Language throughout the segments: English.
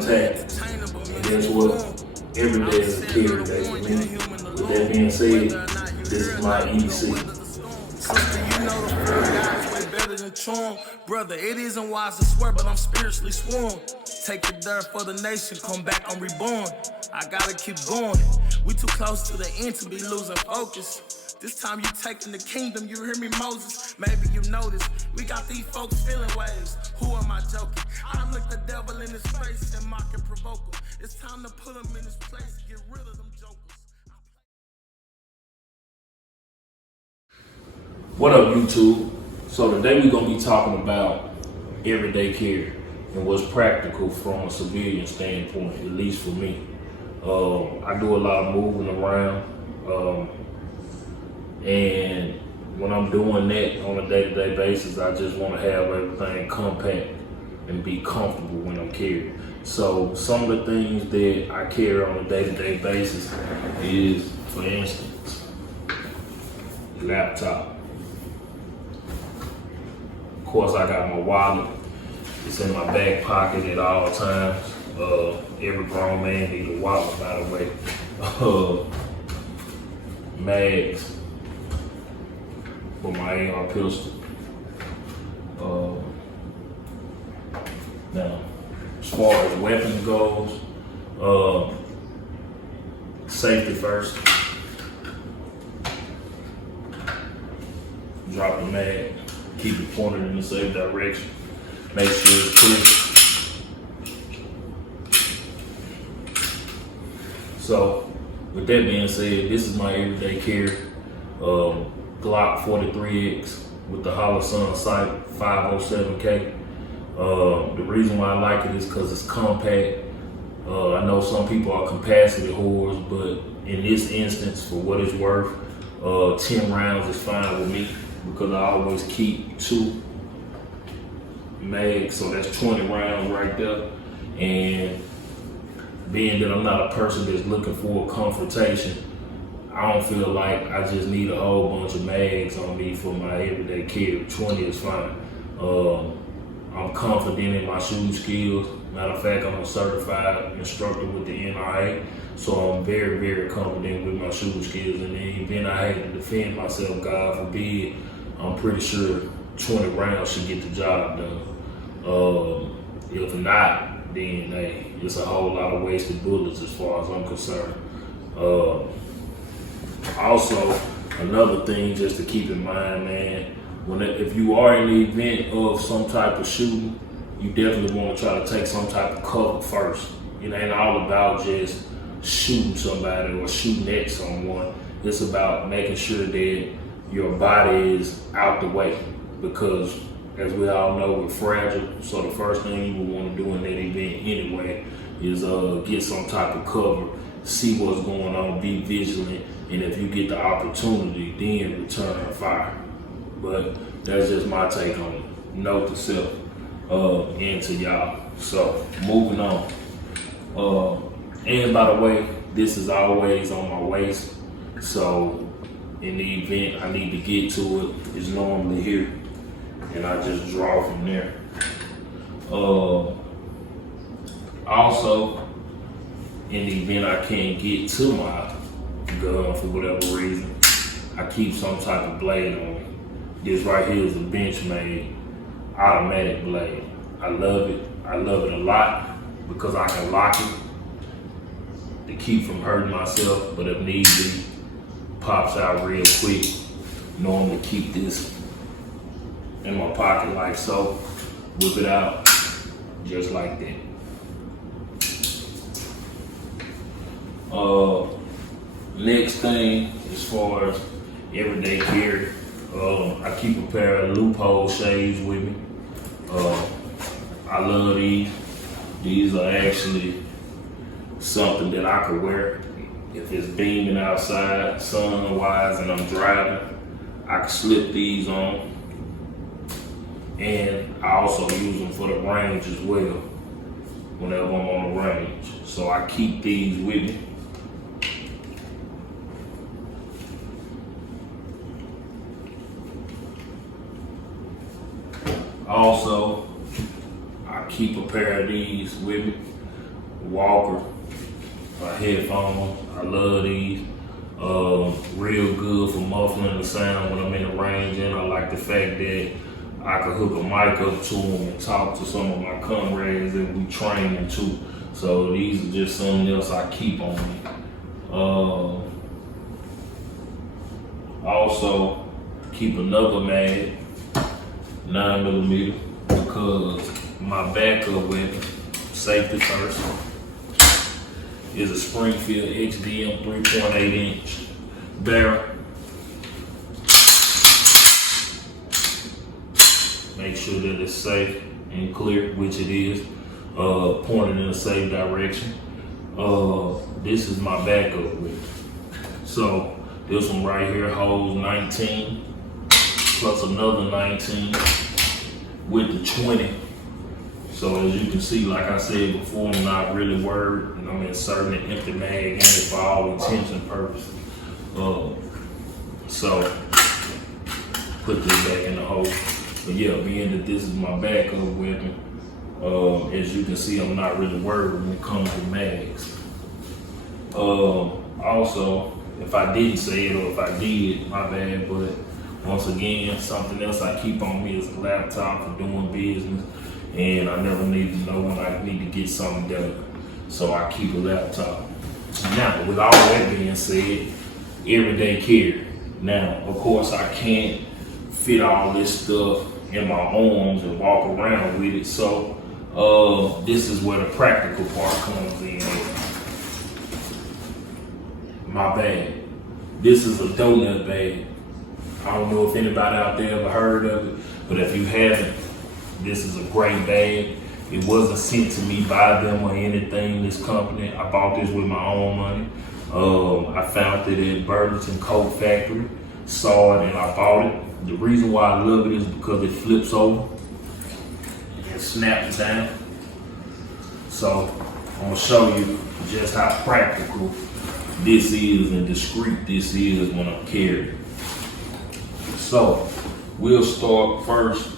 untapped. And that's what every day is a carry day for me. With that being said, this is my EDC. Brother, it isn't wise to swear, but I'm spiritually sworn. Take it there for the nation, come back, I'm reborn. I gotta keep going. We too close to the end to be losing focus. This time you taking the kingdom, you hear me, Moses? Maybe you notice, we got these folks feeling ways. Who am I joking? I look the devil in his face and mock and provoke him. It's time to put him in his place, get rid of them jokers. What up, YouTube? So today we're gonna be talking about everyday care and what's practical from a civilian standpoint, at least for me. I do a lot of moving around, and when I'm doing that on a day-to-day basis, I just want to have everything compact and be comfortable when I'm carrying. So some of the things that I carry on a day-to-day basis is, for instance, laptop. Of course, I got my wallet. It's in my back pocket at all times. Every grown man needs a wallet, by the way. Mags for my AR pistol. Now, as far as weapons goes, safety first. Drop the mag, keep it pointed in the safe direction. Make sure it's clear. So, with that being said, this is my everyday carry. Glock 43X with the Hollow Sun sight, 507K. The reason why I like it is because it's compact. I know some people are capacity whores, but in this instance, for what it's worth, 10 rounds is fine with me because I always keep 2 mags, so that's 20 rounds right there. And being that I'm not a person that's looking for a confrontation, I don't feel like I just need a whole bunch of mags on me for my everyday carry. 20 is fine. I'm confident in my shooting skills. Matter of fact, I'm a certified instructor with the NRA, so I'm very, very confident with my shooting skills. And in the event I had to defend myself, God forbid, I'm pretty sure 20 rounds should get the job done. If not, then hey, it's a whole lot of wasted bullets as far as I'm concerned. Also, another thing just to keep in mind, man, if you are in the event of some type of shooting, you definitely want to try to take some type of cover first. It ain't all about just shooting somebody or shooting at someone. It's about making sure that your body is out the way, because as we all know, we're fragile. So the first thing you would want to do in that event anyway is get some type of cover, see what's going on, be vigilant, and if you get the opportunity, then return fire. But that's just my take on it. Note to self and to y'all. So moving on. And by the way, this is always on my waist. So in the event I need to get to it, it's normally here, and I just draw from there. Also, in the event I can't get to my gun for whatever reason, I keep some type of blade on me. This right here is a Benchmade automatic blade. I love it. I love it a lot because I can lock it to keep from hurting myself, but if need be, pops out real quick. Normally keep this in my pocket like so. Whip it out just like that. Next thing, as far as everyday carry, I keep a pair of loophole shades with me. I love these. These are actually something that I could wear if it's beaming outside, sun-wise, and I'm driving. I can slip these on, and I also use them for the range as well whenever I'm on the range. So I keep these with me. Also, I keep a pair of these with me. walker, my headphones. I love these. Real good for muffling the sound when I'm in the range, and I like the fact that I can hook a mic up to them and talk to some of my comrades that we training too. So these are just something else I keep on me. Also keep another mag, 9mm, because my backup weapon, safety first, is a Springfield XDM 3.8-inch barrel. Make sure that it's safe and clear, which it is, pointed in a safe direction. This is my backup weapon. So this one right here holds 19, plus another 19 with the 20. So as you can see, like I said before, I'm not really worried, and I'm inserting an empty mag in it for all intents and purposes. So put this back in the hole. But yeah, being that this is my backup weapon, as you can see, I'm not really worried when it comes to mags. Also, if I didn't say it, or if I did, my bad, but once again, something else I keep on me is a laptop for doing business, and I never need to know when I need to get something done. So I keep a laptop. Now, with all that being said, everyday carry. Now, of course, I can't fit all this stuff in my arms and walk around with it. So this is where the practical part comes in. My bag. This is a donut bag. I don't know if anybody out there ever heard of it, but if you haven't, this is a great bag. It wasn't sent to me by them or anything, this company. I bought this with my own money. I found it at Burlington Coat Factory, saw it and I bought it. The reason why I love it is because it flips over and snaps down. So I'm gonna show you just how practical this is and discreet this is when I'm carrying. So we'll start first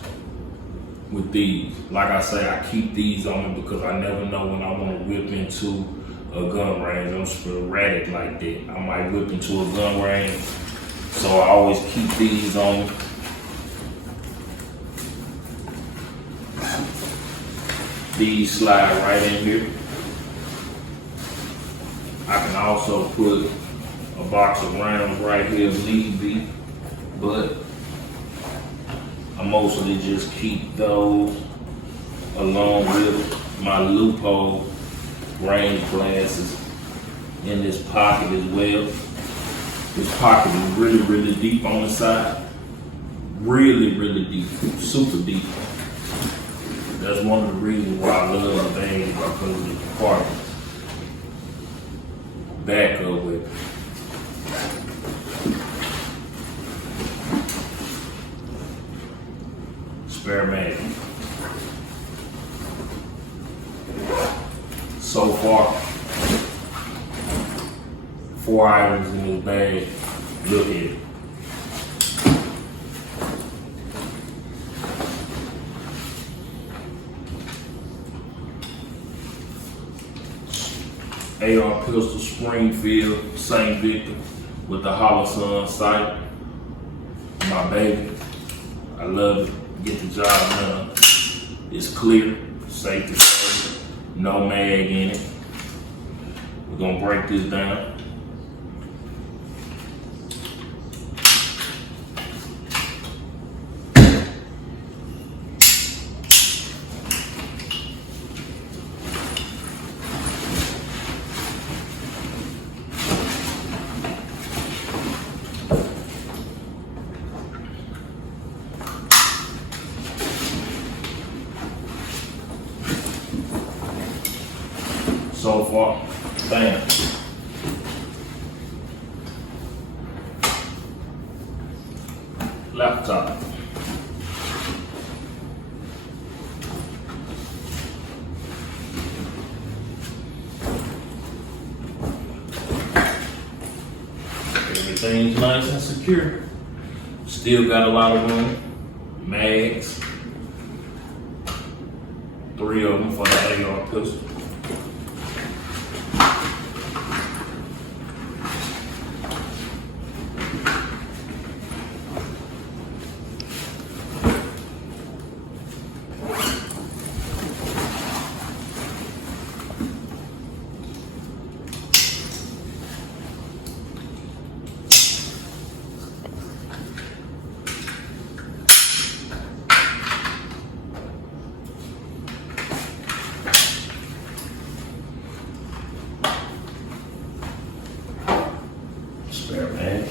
with these. Like I say, I keep these on me because I never know when I want to whip into a gun range. I'm sporadic like that. I might whip into a gun range, so I always keep these on me. These slide right in here. I can also put a box of rounds right here if need be, but I mostly just keep those along with my loophole range glasses in this pocket as well. This pocket is really, really deep on the side. Really, really deep, super deep. That's one of the reasons why I love the bag, because of the compartment. Backup with it. Spare mag. So far, 4 items in this bag. Look at it. AR pistol, Springfield, St. Victor with the Hollow Sun sight. My baby, I love it. Get the job done. It's clear, safety first, no mag in it. We're gonna break this down. So far, bam. Laptop. Everything's nice and secure. Still got a lot of room. Mags. 3 of them for the AR pistol. there, man.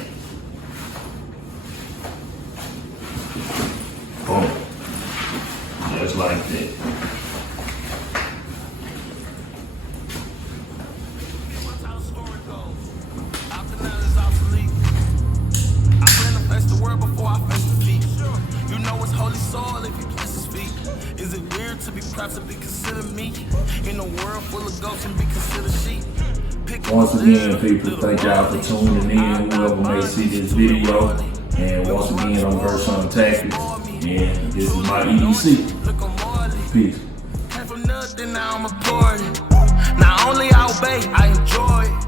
Boom. Just like that. Before I face defeat, you know it's holy soil if he bless his feet. Is it weird to be proud to be considered me in a world full of goats and be considered sheep? Once again, people, thank y'all for tuning in. Whoever may see this video, and once again, I'm Gershon Tactics, and this is my EDC. Peace. Came from nothing, now I'm a part. Not only I obey, I enjoy it.